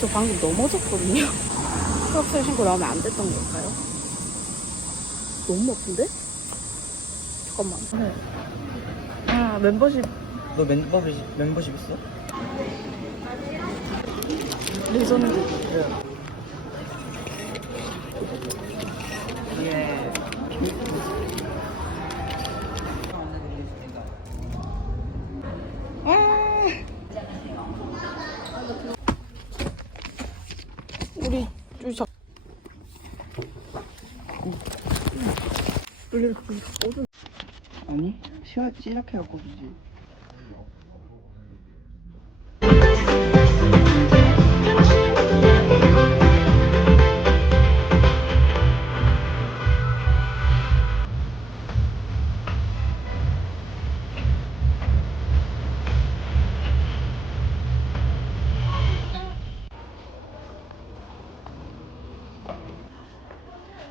저 방금 넘어졌거든요. 크록스를 신고 나오면 안 됐던 걸까요? 너무 아픈데? 잠깐만. 네. 아, 멤버십 너 멤버십, 멤버십 있어? 레전드. 예. 우리 어디? 아니, 시작, 시작해갖고 주지.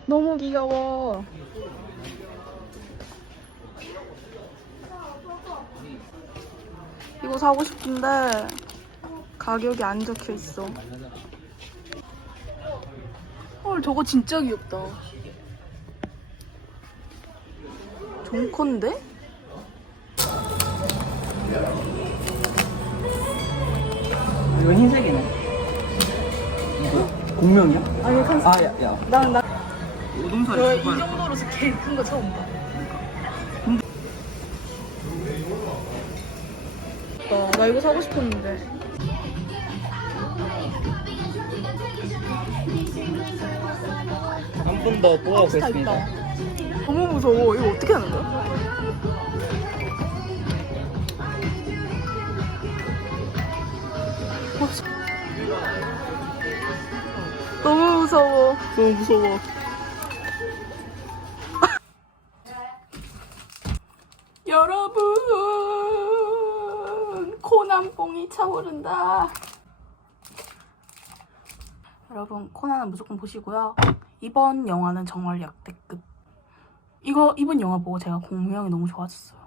너무 귀여워. 이거 사고 싶은데 가격이 안 적혀 있어. 헐, 저거 진짜 귀엽다. 정컨데? 이건 흰색이네. 이거? 공명이야? 아니, 칸 아, 야, 야. 난, 나, 오동살이 저이 정도로 개큰거 처음 봐. 나, 나 이거 사고 싶었는데. 한 번 더 다 뽑아보겠습니다. 있다. 너무 무서워. 이거 어떻게 하는 거야? 어, 씨. 너무 무서워. 너무 무서워. 여러분, 코난뽕이 차오른다. 여러분, 코난은 무조건 보시고요. 이번 영화는 정말 역대급. 이거 이번 영화 보고 제가 공명이 너무 좋아졌어요.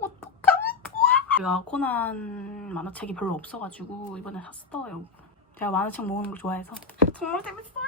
어떡하면 좋아? 제가 코난 만화책이 별로 없어가지고 이번에 샀어요. 제가 만화책 모으는 걸 좋아해서 정말 재밌어요. 안녕.